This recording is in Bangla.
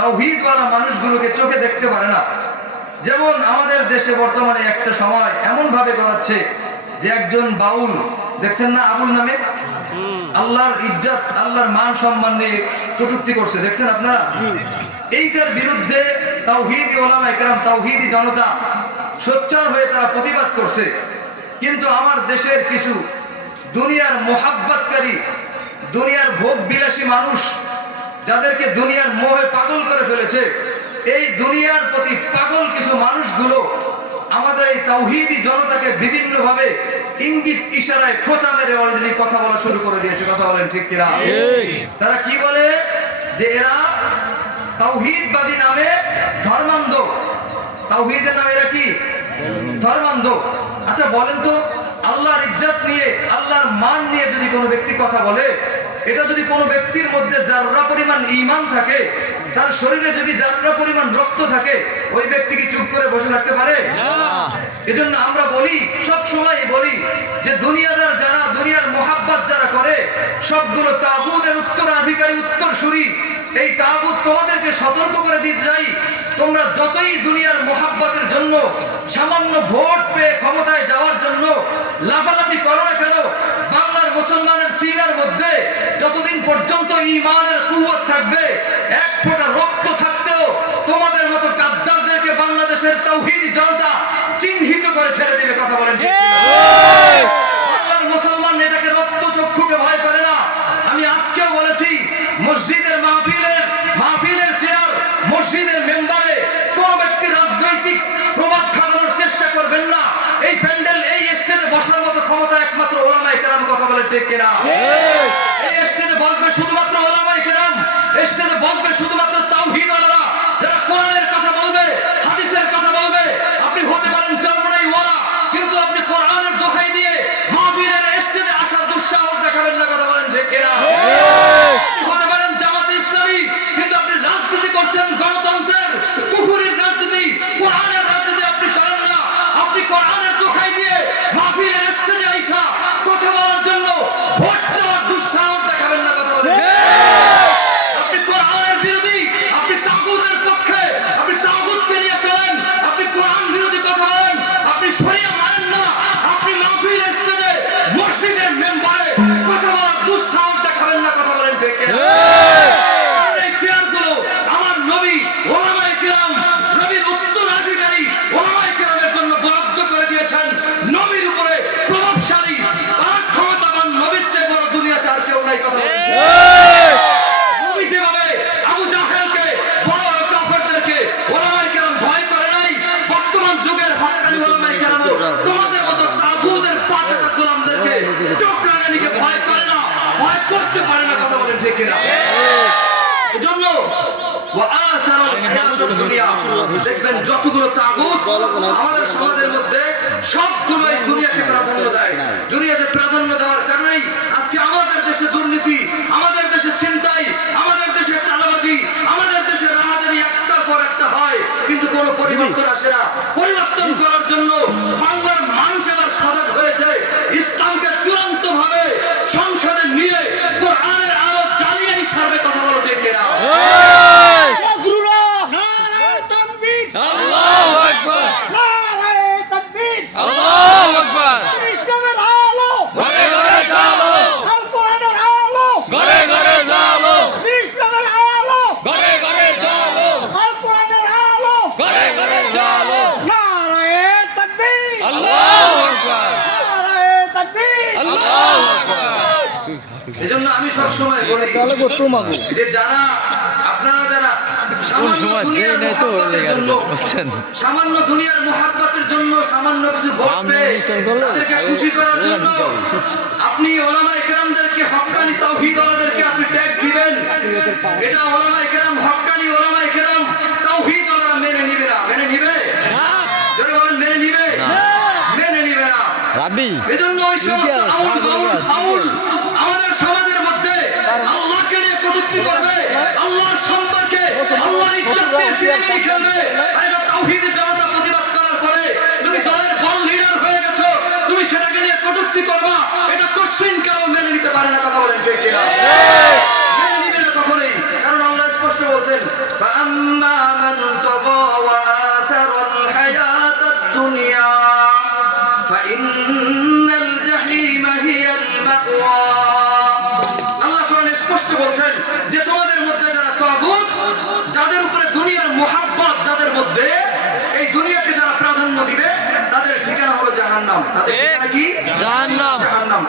তাওহীদওয়ালা মানুষগুলোকে চোখে দেখতে পারে না। যেমন আমাদের দেশে বর্তমানে একটা সময় এমন ভাবে গড়াচ্ছে যে একজন বাউল দেখছেন না, আবুল নামে আল্লাহর ইজ্জত আল্লাহর মান সম্মান নিয়ে কটূক্তি করছে, দেখছেন আপনারা? এইটার বিরুদ্ধে তাওহীদি ওলামায়ে কেরাম, তাওহীদি জনতা সোচ্চার হয়ে তারা প্রতিবাদ করছে। কিন্তু আমার দেশের কিছু দুনিয়ার মোহাব্বতকারী, দুনিয়ার ভোগ বিলাসী মানুষ, যাদেরকে দুনিয়ার মোহে পাগল করে ফেলেছে, এই দুনিয়ার প্রতি পাগল কিছু মানুষগুলো আমাদের এই তাওহীদি জনতাকে বিভিন্নভাবে ইঙ্গিত ইশারায় খোঁচা মেরে অলরেডি কথা বলা শুরু করে দিয়েছে। কথা বলেন ঠিক কিনা? তারা কি বলে যে এরা তাওহীদবাদী নামে ধর্মান্ধ, তাওহীদের নামে এরা কি ধর্মান্ধ। আচ্ছা বলেন তো, আল্লাহর ইজ্জত নিয়ে, আল্লাহর মান নিয়ে যদি কোনো ব্যক্তি কথা বলে, এটা যদি কোনো ব্যক্তির মধ্যে যাররা পরিমাণ ঈমান থাকে, তার শরীরে যদি যাররা পরিমাণ রক্ত থাকে, ওই ব্যক্তি কি চুপ করে বসে থাকতে পারে? এজন্য আমরা বলি, সব সময় বলি যে দুনিয়াদার যারা, দুনিয়ার মোহাব্বত যারা করে, সবগুলো তাগুতের উত্তরাধিকারী, উত্তরসূরি। এই তাগুত তোমাদেরকে সতর্ক করে দিতে চাই, তোমরা যতই দুনিয়ার মোহাব্বতের জন্য, সামান্য ভোট পেয়ে ক্ষমতায় যাওয়ার জন্য লাফালাফি করো না কেন, বাংলার মুসলমানের সিনার মধ্যে যতদিন পর্যন্ত ঈমানের কুওয়াত থাকবে, এক ফোঁটা রক্ত থাকতেও তোমাদের মতো গাদ্দারদেরকে বাংলাদেশের তাওহীদি জনতা চিহ্নিত করে ছেড়ে দিবে। কথা বলেন ঠিক? বাংলার মুসলমান এটাকে রক্ত চক্ষুকে ভয় করে না। আমি আজকেও বলেছি, মসজিদের মাহফিলের চেয়ার, মসজিদের মেম্বারে কোন ব্যক্তি রাজনৈতিক প্রভাব খাটানোর চেষ্টা করবেন না। এই প্যান্ডেল, এই স্টেজে বসার মতো ক্ষমতা একমাত্র ওলামায়ে কেরাম। কথা বলে ঠিক কিনা? এই স্টেজে বসবে শুধুমাত্র ওলামায়ে কেরাম, স্টেজে বসবে শুধুমাত্র তাওহীদওয়ালারা, যারা কোরআনের কথা বলবে, হাদিসের কথা বলবে। আপনি হতে পারেন চরমনাই ওয়ালা, কিন্তু আপনি কোরআনের দোহাই দিয়ে মাহফিলের স্টেজে আসার দুঃসাহস দেখাবেন না। কথা বলেন ঠিক কিনা? হতে পারেন জামাতে ইসলামী, কিন্তু আপনি রাজনীতি করছেন গণতন্ত্রের, কুফুরির রাজনীতি, কোরআনের রাজনীতি আপনি করেন না। আপনি কোরআনের দোহাই দিয়ে মাহফিলের স্টেজে আইসা কথা বলার জন্য ভোট দেওয়ার দুঃসাহস দেখাবেন না। কথা বলেন আপনি কোরআনের বিরোধী, আপনি তাগুতের পক্ষে, আপনি তাগুতকে নিয়ে চলেন, আপনি কোরআন বিরোধী কথা বলেন, আপনি শরিয়া মানেন না, আপনি মাহফিল স্টেজে মসজিদের মেম্বারে কথা বলার দুঃসাহস দেখাবেন না। কথা বলেন ঠিক কিনা? এই চেয়ারগুলো আমার নবী ওলামায়ে কেরাম, নবীর উত্তরাধিকারী ওলামায়ে কেরামের জন্য বরাদ্দ করে দিয়েছেন। নবীর উপরে প্রভাবশালী আর ক্ষমতাবান নবীর চেয়ে বড় দুনিয়াতে আর কেউ নাই। কথা বলেন নবী যেভাবে আবু জাহেলকে, বড় কাফেরদেরকে ওলামায়ে কেরাম ভয় করে নাই, বর্তমান যুগের হক্কানি ওলামায়ে কেরাম তোমাদের মতো তাগুতের পাঁচটা গোলামদেরকে, চক্রাগানিকে ভয় করে না, ভয় করতে পারে না। কথা বলেন ঠিক কিনা? এজন্য দেখবেন যতগুলো তাগুত আমাদের সমাজের মধ্যে, সবগুলোই দুনিয়াকে প্রাধান্য দেয়। দুনিয়াতে প্রাধান্য দেওয়ার কারণেই আজকে আমাদের দেশে দুর্নীতি, আমাদের দেশে ছিনতাই, আমাদের দেশে চাঁদাবাজি, আমাদের দেশে রাহাজানি একটার পর একটা হয়, কিন্তু কোনো পরিবর্তন আসে না। পরিবর্তন করার জন্য বাংলার মানুষ এবার সজাগ হয়েছে। ইসলামকে চূড়ান্ত ভাবে সংসদে নিয়ে কোরআনের আলো জ্বালিয়েই ছাড়বে। কথা বলো ঠিক কিনা? এজন্য আমি সবসময় বলি যে যারা, আপনারা যারা সামান্য দুনিয়ার মুহাব্বতের জন্য, সামান্য কিছু ভোট পেয়ে তাদেরকে খুশি করার জন্য আপনি ওলামায়ে কেরামদেরকে, হক্কানি তাওহীদওয়ালাদেরকে আপনি ট্যাগ দিবেন, এটা ওলামায়ে কেরাম, হক্কানি ওলামায়ে কেরাম, তাওহীদওয়ালারা মেনে নিবে না। মেনে নিবে? যারা বলেন মেনে নিবে? মেনে নিবে না। এজন্য ওই সমস্ত আউল আমাদের সমাজের মধ্যে আল্লাহকে নিয়ে কটূক্তি করবে, আল্লাহর সম্পর্কে, আল্লাহর ইজ্জত নিয়ে সিনেমি খেলবে। আর এটা তাওহীদি জনতা প্রতিবাদ করার পরে তুমি দলের বড় লিডার হয়ে গেছো, তুমি সেটাকে নিয়ে কটূক্তি করবা, এটা কোশ্চিন কেউ মেনে নিতে পারে না। কথা বলেন ঠিক কিনা? মেনে নিবে না কখনোই, কারণ আল্লাহ স্পষ্ট বলছেন فأما من طغى وآثر الحياة الدنيا فإن الجحيم هي المأوى আল্লাহ কোরআনে স্পষ্ট বলছেন যে তোমাদের মধ্যে যারা তাগুত, যাদের উপরে দুনিয়ার মুহাব্বত, যাদের মধ্যে এই দুনিয়াকে যারা প্রাধান্য দিবে, তাদের ঠিকানা হলো জাহান্নাম। তাদের ঠিকানা কি? জাহান্নাম।